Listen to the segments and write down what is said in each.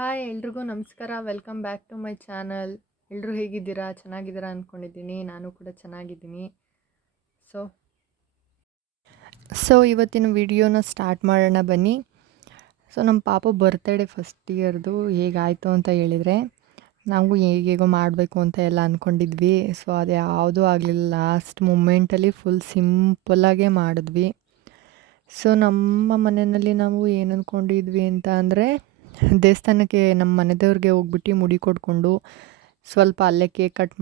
Hi ಎಲ್ರಿಗೂ ನಮಸ್ಕಾರ. Welcome back to my channel. ಎಲ್ಲರೂ ಹೇಗಿದ್ದೀರಾ? ಚೆನ್ನಾಗಿದ್ದೀರಾ ಅಂದ್ಕೊಂಡಿದ್ದೀನಿ. ನಾನು ಕೂಡ ಚೆನ್ನಾಗಿದ್ದೀನಿ. ಸೊ ಸೊ ಇವತ್ತಿನ ವಿಡಿಯೋನ ಸ್ಟಾರ್ಟ್ ಮಾಡೋಣ ಬನ್ನಿ. ಸೊ ನಮ್ಮ ಪಾಪು ಬರ್ತ್ಡೇ ಫಸ್ಟ್ ಇಯರ್ದು ಹೇಗಾಯಿತು ಅಂತ ಹೇಳಿದರೆ, ನಾವು ಹೇಗೇಗೋ ಮಾಡಬೇಕು ಅಂತ ಎಲ್ಲ ಅಂದ್ಕೊಂಡಿದ್ವಿ. ಸೊ ಅದು ಯಾವುದೂ ಆಗಲಿಲ್ಲ. ಲಾಸ್ಟ್ ಮೂಮೆಂಟಲ್ಲಿ ಫುಲ್ ಸಿಂಪಲ್ಲಾಗೇ ಮಾಡಿದ್ವಿ. ಸೊ ನಮ್ಮ ಮನೆಯಲ್ಲಿ ನಾವು ಏನು ಅಂದ್ಕೊಂಡಿದ್ವಿ ಅಂತ ಅಂದರೆ, ದೇವಸ್ಥಾನಕ್ಕೆ ನಮ್ಮ ಮನೆ ದೇವ್ರಿಗೆ ಹೋಗ್ಬಿಟ್ಟು ಮುಡಿ ಕೊಡ್ಕೊಂಡು ಸ್ವಲ್ಪ ಅಲ್ಲೇ ಕೇಕ್ ಕಟ್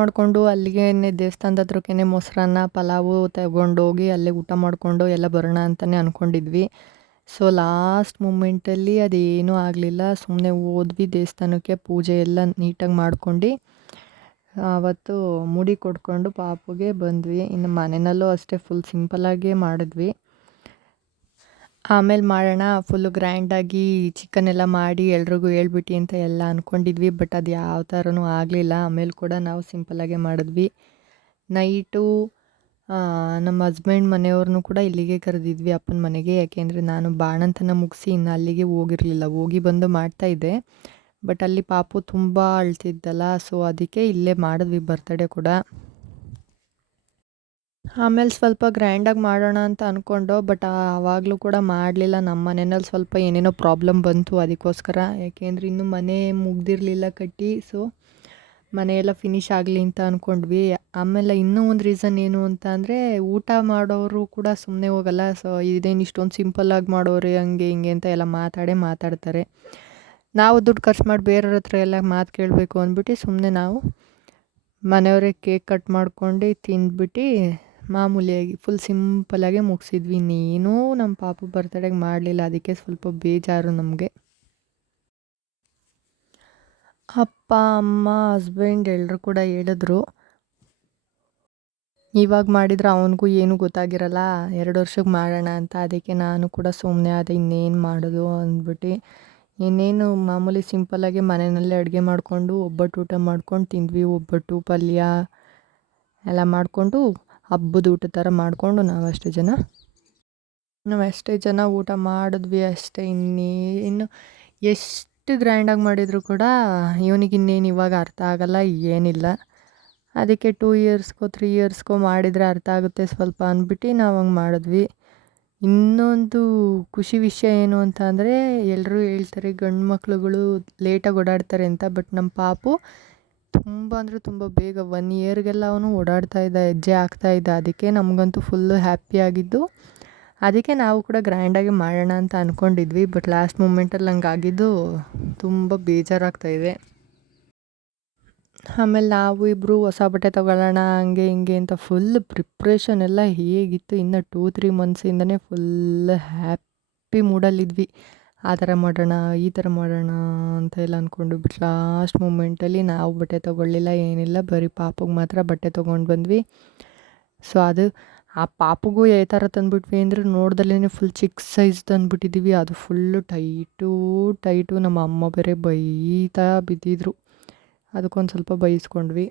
ಮಾಡಿಕೊಂಡು ಅಲ್ಲಿಗೆ ದೇವಸ್ಥಾನದ ಹತ್ರಕ್ಕೇ ಮೊಸರನ್ನ ಪಲಾವು ತಗೊಂಡೋಗಿ ಅಲ್ಲೇ ಊಟ ಮಾಡಿಕೊಂಡು ಎಲ್ಲ ಬರೋಣ ಅಂತಲೇ ಅಂದ್ಕೊಂಡಿದ್ವಿ. ಸೊ ಲಾಸ್ಟ್ ಮೂಮೆಂಟಲ್ಲಿ ಅದೇನೂ ಆಗಲಿಲ್ಲ. ಸುಮ್ಮನೆ ಹೋದ್ವಿ ದೇವಸ್ಥಾನಕ್ಕೆ, ಪೂಜೆ ಎಲ್ಲ ನೀಟಾಗಿ ಮಾಡ್ಕೊಂಡು ಆವತ್ತು ಮುಡಿ ಕೊಡ್ಕೊಂಡು ಪಾಪುಗೆ ಬಂದ್ವಿ. ಇನ್ನು ಮನೆಯಲ್ಲೂ ಅಷ್ಟೇ ಫುಲ್ ಸಿಂಪಲ್ಲಾಗೇ ಮಾಡಿದ್ವಿ. ಆಮೇಲೆ ಮಾಡೋಣ ಫುಲ್ಲು ಗ್ರ್ಯಾಂಡಾಗಿ ಚಿಕನ್ ಎಲ್ಲ ಮಾಡಿ ಎಲ್ರಿಗೂ ಹೇಳ್ಬಿಟ್ಟು ಅಂತ ಎಲ್ಲ ಅಂದ್ಕೊಂಡಿದ್ವಿ. ಬಟ್ ಅದು ಯಾವ ಥರನೂ ಆಗಲಿಲ್ಲ. ಆಮೇಲೆ ಕೂಡ ನಾವು ಸಿಂಪಲ್ಲಾಗೇ ಮಾಡಿದ್ವಿ. ನೈಟು ನಮ್ಮ ಹಸ್ಬೆಂಡ್ ಮನೆಯವ್ರನ್ನೂ ಕೂಡ ಇಲ್ಲಿಗೆ ಕರೆದಿದ್ವಿ, ಅಪ್ಪನ ಮನೆಗೆ. ಯಾಕೆಂದರೆ ನಾನು ಬಾಣಂತನ ಮುಗಿಸಿ ಇನ್ನು ಅಲ್ಲಿಗೆ ಹೋಗಿರಲಿಲ್ಲ. ಹೋಗಿ ಬಂದು ಮಾಡ್ತಾಯಿದ್ದೆ. ಬಟ್ ಅಲ್ಲಿ ಪಾಪು ತುಂಬ ಅಳ್ತಿದ್ದಲ್ಲ, ಸೊ ಅದಕ್ಕೆ ಇಲ್ಲೇ ಮಾಡಿದ್ವಿ ಬರ್ತ್ಡೇ ಕೂಡ. ಆಮೇಲೆ ಸ್ವಲ್ಪ ಗ್ರ್ಯಾಂಡಾಗಿ ಮಾಡೋಣ ಅಂತ ಅಂದ್ಕೊಂಡು, ಬಟ್ ಆವಾಗಲೂ ಕೂಡ ಮಾಡಲಿಲ್ಲ. ನಮ್ಮ ಮನೆಯಲ್ಲಿ ಸ್ವಲ್ಪ ಏನೇನೋ ಪ್ರಾಬ್ಲಮ್ ಬಂತು ಅದಕ್ಕೋಸ್ಕರ. ಯಾಕೆಂದರೆ ಇನ್ನೂ ಮನೆ ಮುಗ್ದಿರಲಿಲ್ಲ ಕಟ್ಟಿ. ಸೊ ಮನೆಯೆಲ್ಲ ಫಿನಿಶ್ ಆಗಲಿ ಅಂತ ಅಂದ್ಕೊಂಡ್ವಿ. ಆಮೇಲೆ ಇನ್ನೂ ಒಂದು ರೀಸನ್ ಏನು ಅಂತ ಅಂದರೆ, ಊಟ ಮಾಡೋರು ಕೂಡ ಸುಮ್ಮನೆ ಹೋಗಲ್ಲ. ಸೊ ಇದೇನು ಇಷ್ಟೊಂದು ಸಿಂಪಲ್ಲಾಗಿ ಮಾಡೋರೆ ಹಂಗೆ ಹಿಂಗೆ ಅಂತ ಎಲ್ಲ ಮಾತಾಡ್ತಾರೆ. ನಾವು ದುಡ್ಡು ಖರ್ಚು ಮಾಡಿ ಬೇರೆಯವ್ರ ಹತ್ರ ಎಲ್ಲ ಮಾತು ಕೇಳಬೇಕು ಅಂದ್ಬಿಟ್ಟು ಸುಮ್ಮನೆ ನಾವು ಮನೆಯವರೇ ಕೇಕ್ ಕಟ್ ಮಾಡ್ಕೊಂಡು ತಿಂದ್ಬಿಟ್ಟು ಮಾಮೂಲಿಯಾಗಿ ಫುಲ್ ಸಿಂಪಲ್ಲಾಗೆ ಮುಗಿಸಿದ್ವಿ. ಇನ್ನೇನೂ ನಮ್ಮ ಪಾಪು ಬರ್ತಡೇಗೆ ಮಾಡಲಿಲ್ಲ. ಅದಕ್ಕೆ ಸ್ವಲ್ಪ ಬೇಜಾರು ನಮಗೆ. ಅಪ್ಪ ಅಮ್ಮ ಹಸ್ಬೆಂಡ್ ಎಲ್ಲರೂ ಕೂಡ ಹೇಳಿದ್ರು, ಇವಾಗ ಮಾಡಿದ್ರೆ ಅವನಿಗೂ ಏನೂ ಗೊತ್ತಾಗಿರಲ್ಲ, 2 ವರ್ಷಕ್ಕೆ ಮಾಡೋಣ ಅಂತ. ಅದಕ್ಕೆ ನಾನು ಕೂಡ ಸುಮ್ಮನೆ ಆದೆ, ಇನ್ನೇನು ಮಾಡೋದು ಅಂದ್ಬಿಟ್ಟು. ಇನ್ನೇನು ಮಾಮೂಲಿ ಸಿಂಪಲ್ಲಾಗಿ ಮನೆಯಲ್ಲೇ ಅಡುಗೆ ಮಾಡಿಕೊಂಡು ಒಬ್ಬಟ್ಟು ಊಟ ಮಾಡ್ಕೊಂಡು ತಿಂದ್ವಿ. ಒಬ್ಬಟ್ಟು ಪಲ್ಯ ಎಲ್ಲ ಮಾಡಿಕೊಂಡು ಹಬ್ಬದ ಊಟ ಥರ ಮಾಡಿಕೊಂಡು ನಾವು ಅಷ್ಟೇ ಜನ ಊಟ ಮಾಡಿದ್ವಿ ಅಷ್ಟೇ. ಇನ್ನೇನು ಎಷ್ಟು ಗ್ರ್ಯಾಂಡಾಗಿ ಮಾಡಿದರೂ ಕೂಡ ಇವನಿಗೆ ಇನ್ನೇನು ಇವಾಗ ಅರ್ಥ ಆಗಲ್ಲ, ಏನಿಲ್ಲ. ಅದಕ್ಕೆ 2 ಇಯರ್ಸ್ಗೋ 3 ಇಯರ್ಸ್ಗೋ ಮಾಡಿದರೆ ಅರ್ಥ ಆಗುತ್ತೆ ಸ್ವಲ್ಪ ಅಂದ್ಬಿಟ್ಟು ನಾವು ಹಂಗೆ ಮಾಡಿದ್ವಿ. ಇನ್ನೊಂದು ಖುಷಿ ವಿಷಯ ಏನು ಅಂತ ಅಂದರೆ, ಎಲ್ಲರೂ ಹೇಳ್ತಾರೆ ಗಂಡು ಮಕ್ಳುಗಳು ಲೇಟಾಗಿ ಓಡಾಡ್ತಾರೆ ಅಂತ. ಬಟ್ ನಮ್ಮ ಪಾಪು ತುಂಬ ಅಂದರೆ ತುಂಬ ಬೇಗ 1 ಇಯರ್ಗೆಲ್ಲ ಅವನು ಓಡಾಡ್ತಾ ಇದ್ದ, ಹೆಜ್ಜೆ ಆಗ್ತಾಯಿದ್ದ. ಅದಕ್ಕೆ ನಮಗಂತೂ ಫುಲ್ಲು ಹ್ಯಾಪಿಯಾಗಿದ್ದು. ಅದಕ್ಕೆ ನಾವು ಕೂಡ ಗ್ರ್ಯಾಂಡಾಗಿ ಮಾಡೋಣ ಅಂತ ಅಂದ್ಕೊಂಡಿದ್ವಿ. ಬಟ್ ಲಾಸ್ಟ್ ಮೂಮೆಂಟಲ್ಲಿ ಹಂಗಾಗಿದ್ದು ತುಂಬ ಬೇಜಾರಾಗ್ತಾಯಿದೆ. ಆಮೇಲೆ ನಾವು ಇಬ್ಬರು ಹೊಸ ಬಟ್ಟೆ ತೊಗೊಳ್ಳೋಣ ಹಂಗೆ ಹಿಂಗೆ ಅಂತ ಫುಲ್ ಪ್ರಿಪ್ರೇಷನ್ ಎಲ್ಲ ಹೇಗಿತ್ತು. ಇನ್ನು 2-3 ಮಂತ್ಸಿಂದನೇ ಫುಲ್ ಹ್ಯಾಪಿ ಮೂಡಲ್ಲಿದ್ವಿ. ಆ ಥರ ಮಾಡೋಣ ಈ ಥರ ಮಾಡೋಣ ಅಂತ ಎಲ್ಲ ಅಂದ್ಕೊಂಡು. ಬಿಟ್ಟು ಲಾಸ್ಟ್ ಮೂಮೆಂಟಲ್ಲಿ ನಾವು ಬಟ್ಟೆ ತೊಗೊಳ್ಳಿಲ್ಲ, ಏನಿಲ್ಲ, ಬರೀ ಪಾಪುಗೆ ಮಾತ್ರ ಬಟ್ಟೆ ತೊಗೊಂಡು ಬಂದ್ವಿ. ಸೊ ಅದು ಆ ಪಾಪುಗೂ ಯಾವ ಥರ ತಂದುಬಿಟ್ವಿ ಅಂದರೆ, ನೋಡ್ದಲ್ಲೇ ಫುಲ್ ಚಿಕ್ಕ ಸೈಜ್ ತಂದುಬಿಟ್ಟಿದ್ದೀವಿ. ಅದು ಫುಲ್ಲು ಟೈಟು. ನಮ್ಮ ಅಮ್ಮ ಬೇರೆ ಬೈತಾ ಬಿದ್ದಿದ್ರು. ಅದಕ್ಕೊಂದು ಸ್ವಲ್ಪ ಬೈಸ್ಕೊಂಡ್ವಿ.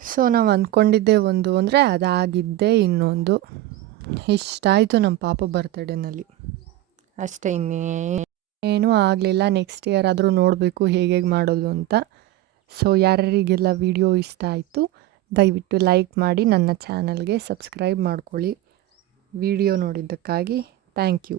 ಸೊ ನಾವು ಅಂದ್ಕೊಂಡಿದ್ದೆ ಒಂದು ಅಂದರೆ ಅದಾಗಿದ್ದೇ ಇನ್ನೊಂದು. ಇಷ್ಟಾಯಿತು ನಮ್ಮ ಪಾಪ ಬರ್ತಡೇನಲ್ಲಿ ಅಷ್ಟೇ. ಇನ್ನೇನೂ ಆಗಲಿಲ್ಲ. ನೆಕ್ಸ್ಟ್ ಇಯರ್ ಆದರೂ ನೋಡಬೇಕು ಹೇಗೆ ಮಾಡೋದು ಅಂತ. ಸೊ ಯಾರಿಗೆಲ್ಲ ವಿಡಿಯೋ ಇಷ್ಟ ಆಯಿತು ದಯವಿಟ್ಟು ಲೈಕ್ ಮಾಡಿ, ನನ್ನ ಚಾನಲ್ಗೆ ಸಬ್ಸ್ಕ್ರೈಬ್ ಮಾಡ್ಕೊಳ್ಳಿ. ವಿಡಿಯೋ ನೋಡಿದ್ದಕ್ಕಾಗಿ ಥ್ಯಾಂಕ್ ಯು.